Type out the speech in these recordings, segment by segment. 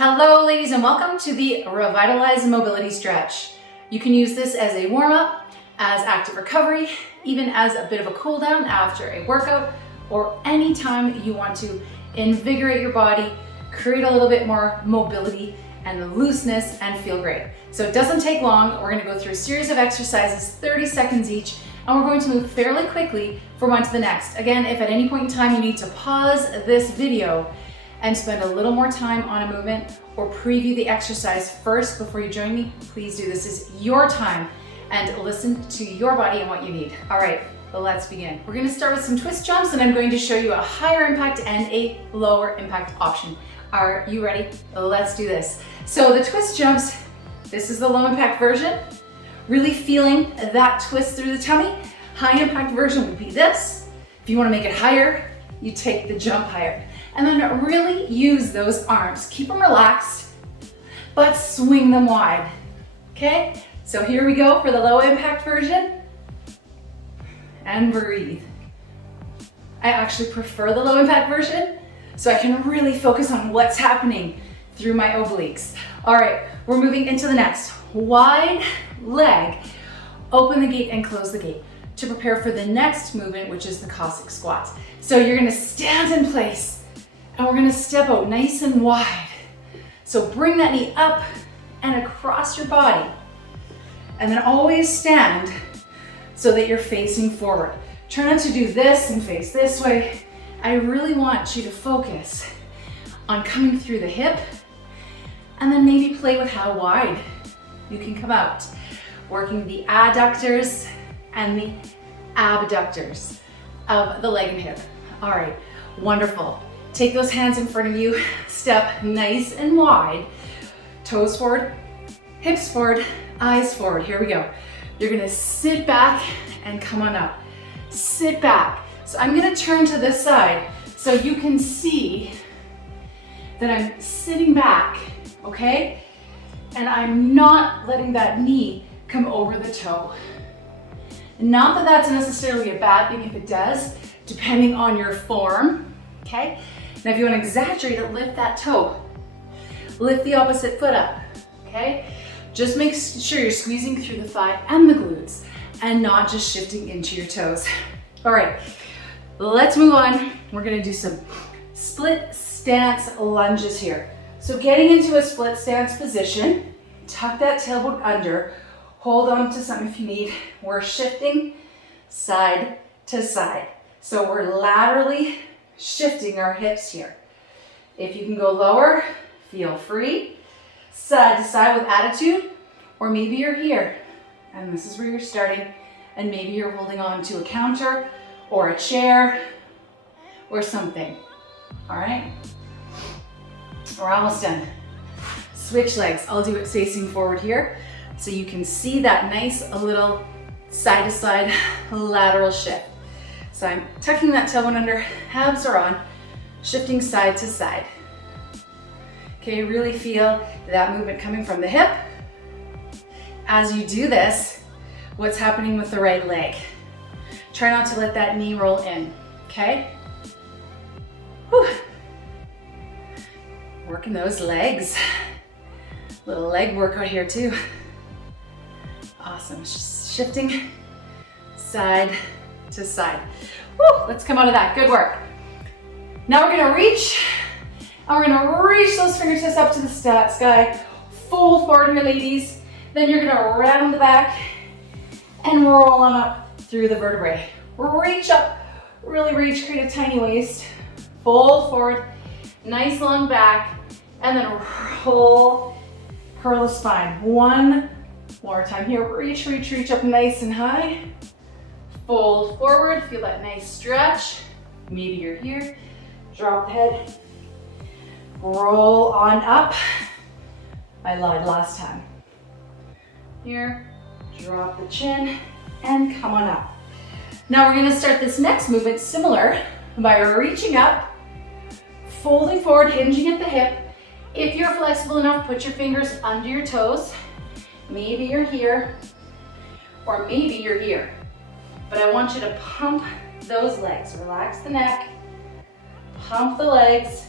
Hello ladies and welcome to the Revitalize mobility stretch. You can use this as a warm-up, as active recovery, even as a bit of a cool down after a workout, or anytime you want to invigorate your body, create a little bit more mobility and looseness and feel great. So it doesn't take long. We're going to go through a series of exercises, 30 seconds each, and we're going to move fairly quickly from one to the next. Again, if at any point in time you need to pause this video and spend a little more time on a movement or preview the exercise first before you join me, please do. This is your time and listen to your body and what you need. All right, let's begin. We're gonna start with some twist jumps and I'm going to show you a higher impact and a lower impact option. Are you ready? Let's do this. So the twist jumps, this is the low impact version. Really feeling that twist through the tummy. High impact version would be this. If you wanna make it higher, you take the jump higher. And then really use those arms. Keep them relaxed, but swing them wide, okay? So here we go for the low impact version. And breathe. I actually prefer the low impact version, so I can really focus on what's happening through my obliques. All right, we're moving into the next. Wide leg, open the gate and close the gate to prepare for the next movement, which is the Cossack squat. So you're gonna stand in place, and we're gonna step out nice and wide. So bring that knee up and across your body. And then always stand so that you're facing forward. Try not to do this and face this way. I really want you to focus on coming through the hip and then maybe play with how wide you can come out. Working the adductors and the abductors of the leg and hip. All right, wonderful. Take those hands in front of you, step nice and wide, toes forward, hips forward, eyes forward. Here we go. You're gonna sit back and come on up. Sit back. So I'm gonna turn to this side so you can see that I'm sitting back, okay? And I'm not letting that knee come over the toe. Not that that's necessarily a bad thing if it does, depending on your form, okay? Now if you want to exaggerate it, lift that toe. Lift the opposite foot up, okay? Just make sure you're squeezing through the thigh and the glutes and not just shifting into your toes. All right, let's move on. We're gonna do some split stance lunges here. So getting into a split stance position, tuck that tailbone under, hold on to something if you need. We're shifting side to side. So we're laterally shifting our hips here. If you can go lower, feel free. Side to side with attitude, or maybe you're here and this is where you're starting and maybe you're holding on to a counter or a chair or something. All right? We're almost done. Switch legs. I'll do it facing forward here so you can see that nice little side to side lateral shift. So I'm tucking that tailbone under, abs are on, shifting side to side. Okay, really feel that movement coming from the hip. As you do this, what's happening with the right leg? Try not to let that knee roll in, okay? Whew. Working those legs. Little leg workout here too. Awesome, shifting side to side. Woo, let's come out of that, good work. Now we're gonna reach, and we're gonna reach those fingertips up to the sky. Fold forward here, ladies. Then you're gonna round the back and roll on up through the vertebrae. Reach up, really reach, create a tiny waist. Fold forward, nice long back, and then roll, curl the spine. One more time here, reach, reach, reach up nice and high. Fold forward, feel that nice stretch. Maybe you're here. Drop the head. Roll on up. I lied last time. Here, drop the chin and come on up. Now we're gonna start this next movement similar by reaching up, folding forward, hinging at the hip. If you're flexible enough, put your fingers under your toes. Maybe you're here, or maybe you're here. But I want you to pump those legs. Relax the neck, pump the legs.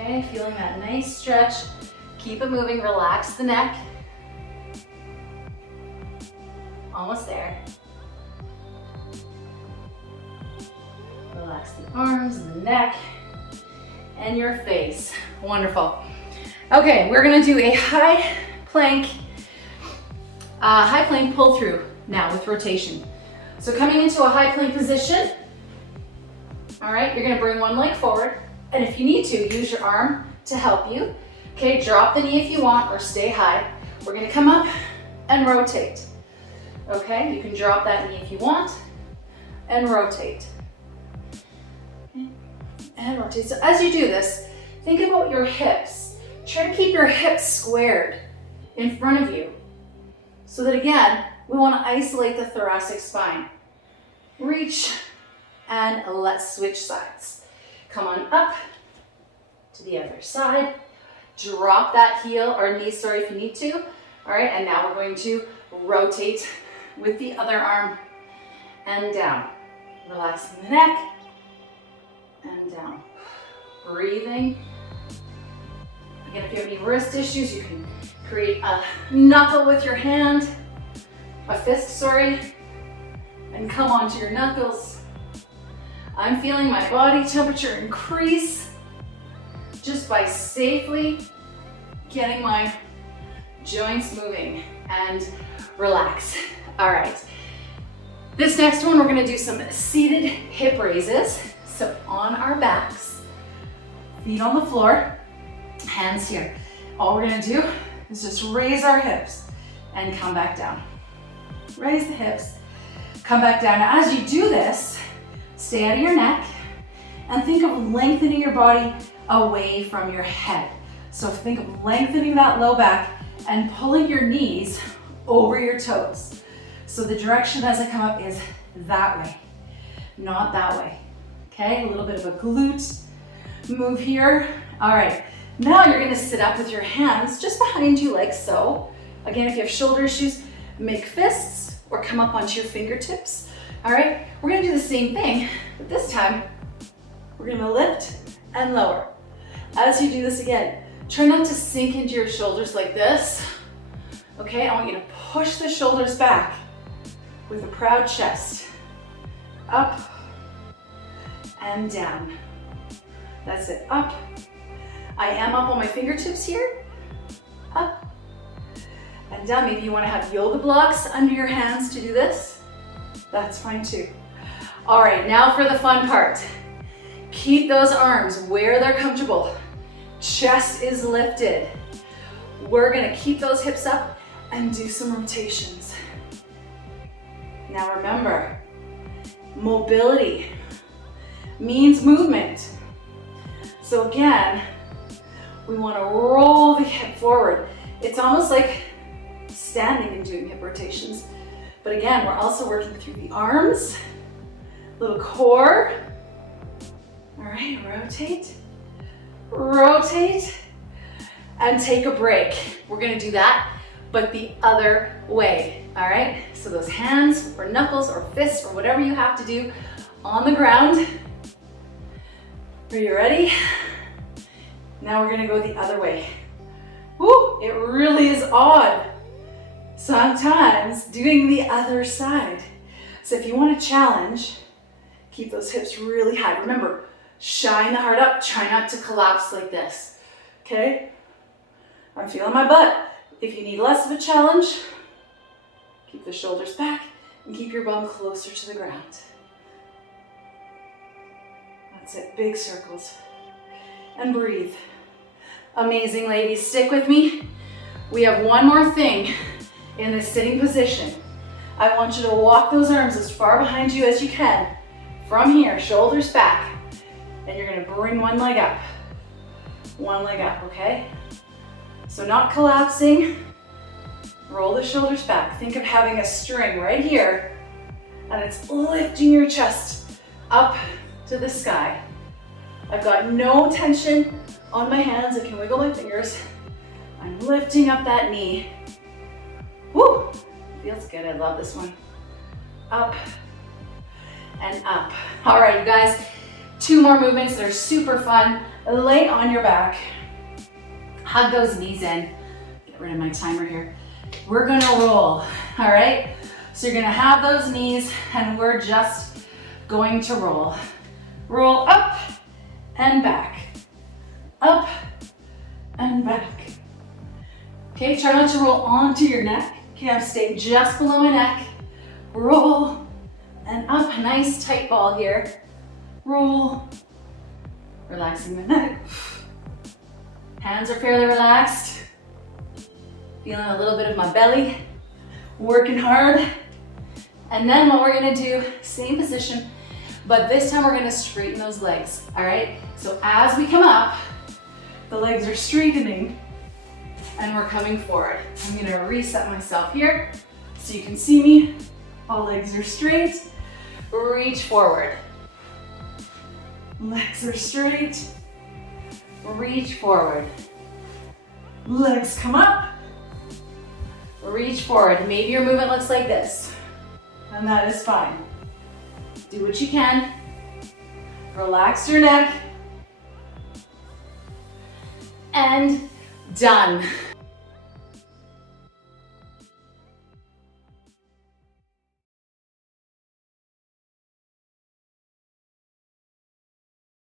Okay, feeling that nice stretch. Keep it moving, relax the neck. Almost there. Relax the arms, the neck, and your face. Wonderful. Okay, we're gonna do a high plank pull through now with rotation. So coming into a high plank position, all right, you're gonna bring one leg forward, and if you need to, use your arm to help you. Okay, drop the knee if you want or stay high. We're gonna come up and rotate. Okay, you can drop that knee if you want and rotate. Okay. And rotate. So as you do this, think about your hips. Try to keep your hips squared in front of you so that, again, we want to isolate the thoracic spine. Reach and let's switch sides. Come on up to the other side. Drop that heel or knee, sorry, if you need to. All right, and now we're going to rotate with the other arm and down. Relaxing the neck and down. Breathing. Again, if you have any wrist issues, you can create a knuckle with your hand, a fist, sorry, and come onto your knuckles. I'm feeling my body temperature increase just by safely getting my joints moving and relax. All right. This next one, we're gonna do some seated hip raises. So on our backs, feet on the floor, hands here. All we're gonna do is just raise our hips and come back down. Raise the hips, come back down. Now as you do this, stay out of your neck and think of lengthening your body away from your head. So think of lengthening that low back and pulling your knees over your toes. So the direction as I come up is that way, not that way. Okay, a little bit of a glute move here. All right, now you're gonna sit up with your hands just behind you like so. Again, if you have shoulder issues, make fists or come up onto your fingertips. All right, we're gonna do the same thing, but this time we're gonna lift and lower. As you do this again, try not to sink into your shoulders like this. Okay, I want you to push the shoulders back with a proud chest. Up and down. That's it, up. I am up on my fingertips here. Up and down. Maybe you want to have yoga blocks under your hands to do this. That's fine too. All right, now for the fun part. Keep those arms where they're comfortable. Chest is lifted. We're gonna keep those hips up and do some rotations. Now remember, mobility means movement. So again, we wanna roll the hip forward. It's almost like standing and doing hip rotations. But again, we're also working through the arms, little core. All right, rotate, rotate, and take a break. We're gonna do that, but the other way, all right? So those hands or knuckles or fists or whatever you have to do on the ground. Are you ready? Now we're gonna go the other way. Woo, it really is odd sometimes doing the other side. So if you want to challenge, keep those hips really high. Remember, shine the heart up, try not to collapse like this, okay? I'm feeling my butt. If you need less of a challenge, keep the shoulders back and keep your bum closer to the ground. That's it, big circles. And breathe. Amazing, ladies, stick with me. We have one more thing in this sitting position. I want you to walk those arms as far behind you as you can. From here, shoulders back. And you're gonna bring one leg up, okay? So not collapsing, roll the shoulders back. Think of having a string right here, and it's lifting your chest up to the sky. I've got no tension on my hands. I can wiggle my fingers. I'm lifting up that knee. Woo, feels good, I love this one. Up and up. All right, you guys, 2 more movements. They're super fun. lay on your back. Hug those knees in. Get rid of my timer here. We're gonna roll, all right? So you're gonna have those knees and we're just going to roll. Roll up and back. Up and back. Okay, try not to roll onto your neck. Okay, I'm staying just below my neck. Roll and up, nice tight ball here. Roll, relaxing the neck. Hands are fairly relaxed. Feeling a little bit of my belly, working hard. And then what we're gonna do, same position, but this time we're gonna straighten those legs, all right? So as we come up, the legs are straightening and we're coming forward. I'm gonna reset myself here so you can see me. All legs are straight. Reach forward. Legs are straight. Reach forward. Legs come up. Reach forward. Maybe your movement looks like this, and that is fine. Do what you can. Relax your neck. And done.